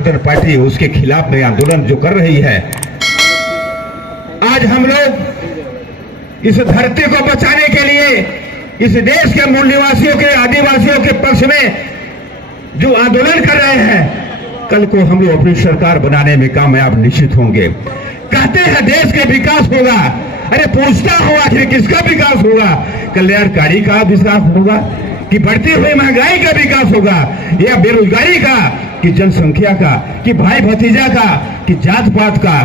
गणतंत्र पार्टी उसके खिलाफ में आंदोलन जो कर रही है। आज हम लोग इस धरती को बचाने के लिए इस देश के मूल निवासियों के, आदिवासियों के पक्ष में जो आंदोलन कर रहे हैं, कल को हम लोग अपनी सरकार बनाने में कामयाब निश्चित होंगे। कहते हैं देश के विकास होगा, अरे पूछता हूं आखिर किसका विकास होगा? कल्याणकारी का विकास होगा कि बढ़ती हुई महंगाई का विकास होगा, या बेरोजगारी का, कि जनसंख्या का, कि भाई भतीजा का, कि जात पात का,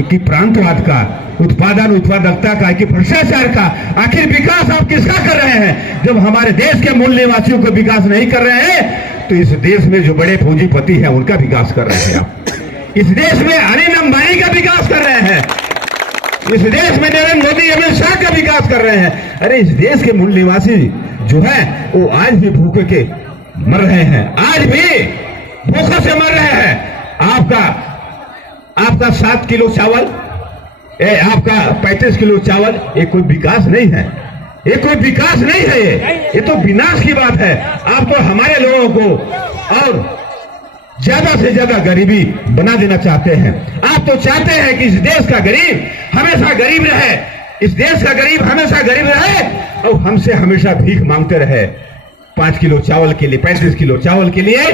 कि प्रांतवाद का, उत्पादन उत्पादकता का, कि भ्रष्टाचार का? आखिर विकास आप किसका कर रहे हैं? जब हमारे देश के मूल निवासियों का विकास नहीं कर रहे हैं तो इस देश में जो बड़े पूंजीपति हैं उनका विकास कर रहे हैं आप। इस देश में अनिल अंबानी का विकास कर रहे हैं, इस देश में नरेंद्र मोदी, अमित शाह का विकास कर रहे हैं। अरे इस देश के मूल निवासी जो है वो आज भी भूखे के मर रहे हैं, आज भी भूखों से मर रहे हैं। आपका 7 किलो चावल, आपका 35 किलो चावल, ये कोई विकास नहीं है, ये कोई विकास नहीं है, ये तो विनाश की बात है। आप तो हमारे लोगों को और ज्यादा से ज्यादा गरीबी बना देना चाहते हैं। आप तो चाहते हैं कि इस देश का गरीब हमेशा गरीब रहे, इस देश का गरीब हमेशा गरीब रहे और हमसे हमेशा भीख मांगते रहे 5 किलो चावल के लिए, 35 किलो चावल के लिए,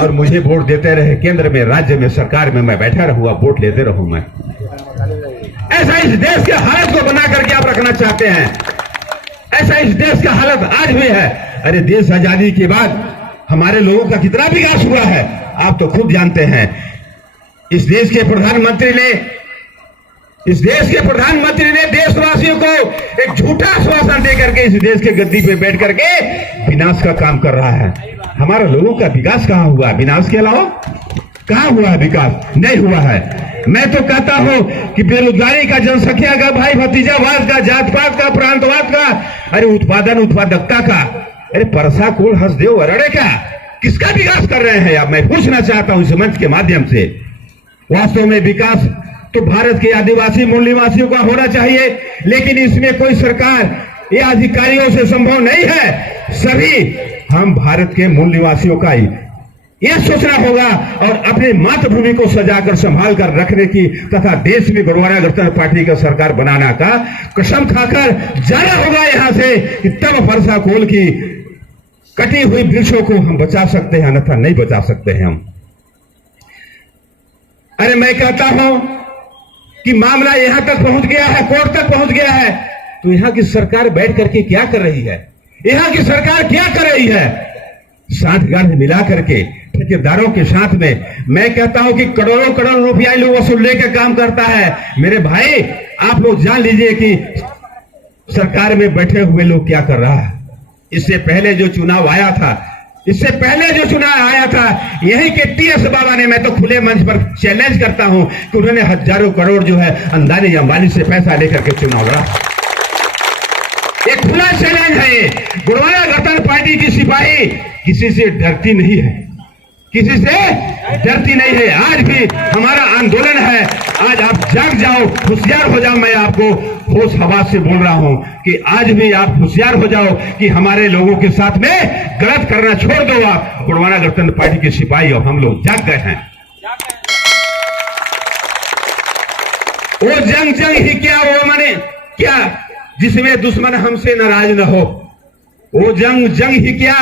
और मुझे वोट देते रहे। केंद्र में, राज्य में, सरकार में मैं बैठा रहूंगा, वोट लेते रहूं मैं। ऐसा इस देश के हालत को बना करके आप रखना चाहते हैं, ऐसा इस देश का हालत आज भी है। अरे देश आजादी के बाद हमारे लोगों का कितना विकास हुआ है आप तो खुद जानते हैं। इस देश के प्रधानमंत्री ने देशवासियों को एक झूठा आश्वासन देकर के इस देश के गद्दी पे बैठ करके विनाश का काम कर रहा है। हमारे लोगों का विकास कहां हुआ? विनाश के अलावा कहां हुआ है विकास? नहीं हुआ है। मैं तो कहता हूं कि बेरोजगारी का, जनसंख्या का, भाई भतीजावाद का, जात पात का, प्रांतवाद का, अरे उत्पादन उत्पादकता का, अरे परसा कोल हंसदेव अरड़े का, किसका विकास कर रहे हैं आप? मैं पूछना चाहता हूं इस मंच के माध्यम से। वास्तव में विकास तो भारत के आदिवासी मूल निवासियों का होना चाहिए, लेकिन इसमें कोई सरकार या अधिकारियों से संभव नहीं है। सभी हम भारत के मूल निवासियों का ही यह सोचना होगा और अपनी मातृभूमि को सजाकर संभाल कर रखने की तथा देश में गणतंत्र गणतंत्र पार्टी का सरकार बनाना का कसम खाकर जाना होगा यहां से, कि तब परसा कोल की कटी हुई वृक्षों को हम बचा सकते हैं, अन्यथा नहीं बचा सकते हैं हम। अरे मैं कहता हूं कि मामला यहां तक पहुंच गया है, कोर्ट तक पहुंच गया है, तो यहां की सरकार बैठ करके क्या कर रही है? यहां की सरकार क्या कर रही है? साठगांठ मिला करके ठेकेदारों के साथ में, मैं कहता हूं कि करोड़ों करोड़ रुपया लोग वसूलने का काम करता है। मेरे भाई आप लोग जान लीजिए कि सरकार में बैठे हुए लोग क्या कर रहा है। इससे पहले जो चुनाव आया था, यही के टीएस बाबा ने, मैं तो खुले मंच पर चैलेंज करता हूं कि उन्होंने हजारों करोड़ जो है अंदानी अंबानी से पैसा लेकर के चुनाव लड़ा। एक खुला चैलेंज है ये। गुड़वाया गणतंत्र पार्टी की सिपाही किसी से डरती नहीं है, किसी से डरती नहीं है। आज भी हमारा आंदोलन है, आज आप जाग जाओ, होशियार हो जाओ। मैं आपको होश हवास से बोल रहा हूं कि आज भी आप होशियार हो जाओ कि हमारे लोगों के साथ में गलत करना छोड़ दो। आप गुड़वाया गणतंत्र पार्टी के सिपाही और हम लोग जाग गए हैं। वो जंग ही क्या, वो माने क्या जिसमें दुश्मन हमसे नाराज न हो। वो जंग ही क्या,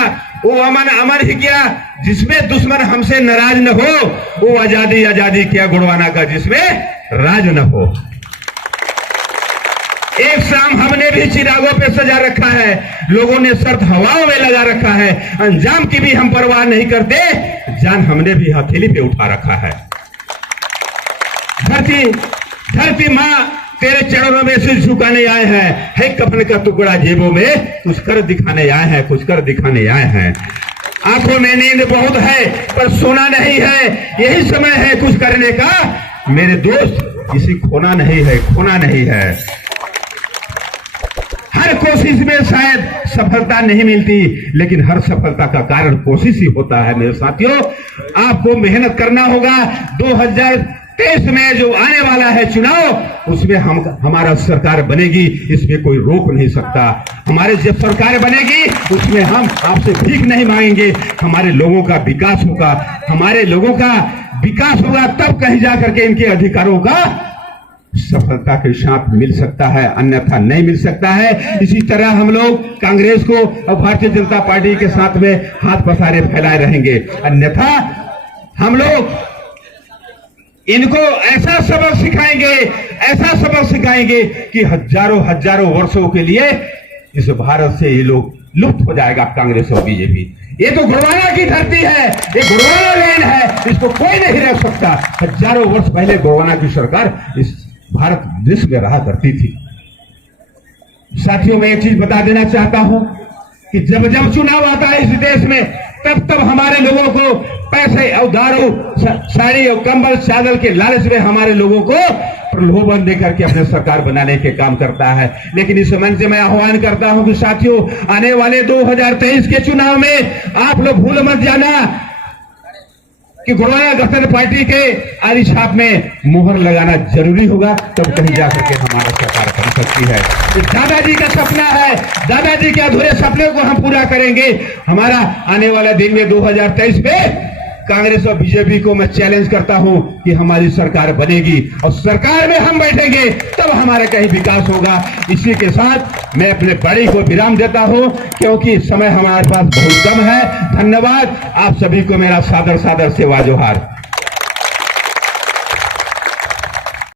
वो अमन ही क्या जिसमें दुश्मन हमसे नाराज न हो। वो आजादी क्या गुड़वाना का जिसमें राज न हो। एक शाम हमने भी चिरागों पे सजा रखा है, लोगों ने शर्त हवाओं में लगा रखा है। अंजाम की भी हम परवाह नहीं करते, जान हमने भी हथेली पे उठा रखा है। धरती माँ तेरे चरणों में सिर झुकाने आए हैं, है कफन का टुकड़ा जेबों में, कुछ कर दिखाने आए हैं, कुछ कर दिखाने आए हैं। आंखों में नींद बहुत है पर सोना नहीं है, यही समय है कुछ करने का। मेरे दोस्त किसी खोना नहीं है। हर कोशिश में शायद सफलता नहीं मिलती, लेकिन हर सफलता का कारण कोशिश ही होता है। मेरे साथियों, आपको मेहनत करना होगा। 2023 में जो आने वाला है चुनाव, उसमें हमारा सरकार बनेगी, इसमें कोई रोक नहीं सकता। हमारे जब सरकार बनेगी उसमें हम आपसे भीख नहीं मांगेंगे, हमारे लोगों का विकास होगा, हमारे लोगों का विकास होगा, तब कहीं जाकर के इनके अधिकारों का सफलता के साथ मिल सकता है, अन्यथा नहीं मिल सकता है। इसी तरह हम लोग कांग्रेस को और भारतीय जनता पार्टी के साथ में हाथ पसारे फैलाए रहेंगे, अन्यथा हम लोग इनको ऐसा सबक सिखाएंगे कि हजारों वर्षों के लिए इस भारत से ये लोग लुप्त हो जाएगा कांग्रेस और बीजेपी। ये तो गुरवाना की धरती है, ये गुरवाना लैंड है, इसको कोई नहीं रख सकता। हजारों वर्ष पहले गुरवाना की सरकार इस भारत देश में रहा करती थी। साथियों, मैं एक चीज बता देना चाहता हूं कि जब जब चुनाव आता है इस देश में, तब हमारे लोगों को पैसे और दारू, साड़ी और कंबल चादर के लालच में हमारे लोगों को प्रलोभन देकर के अपने सरकार बनाने के काम करता है। लेकिन इस मंच से मैं आह्वान करता हूं कि साथियों, आने वाले 2023 के चुनाव में आप लोग भूल मत जाना कि गुरवाना गठबंधन पार्टी के आदि छाप में मुहर लगाना जरूरी होगा, तब कहीं जाकर के हमारा सरकार बन सकती है। दादाजी का सपना है, दादाजी के अधूरे सपने को हम पूरा करेंगे। हमारा आने वाला दिन में 2023 में कांग्रेस और बीजेपी को मैं चैलेंज करता हूं कि हमारी सरकार बनेगी और सरकार में हम बैठेंगे, तब हमारा कहीं विकास होगा। इसी के साथ मैं अपने बड़ी को विराम देता हूं, क्योंकि समय हमारे पास बहुत कम है। धन्यवाद, आप सभी को मेरा सादर सेवा जोहार।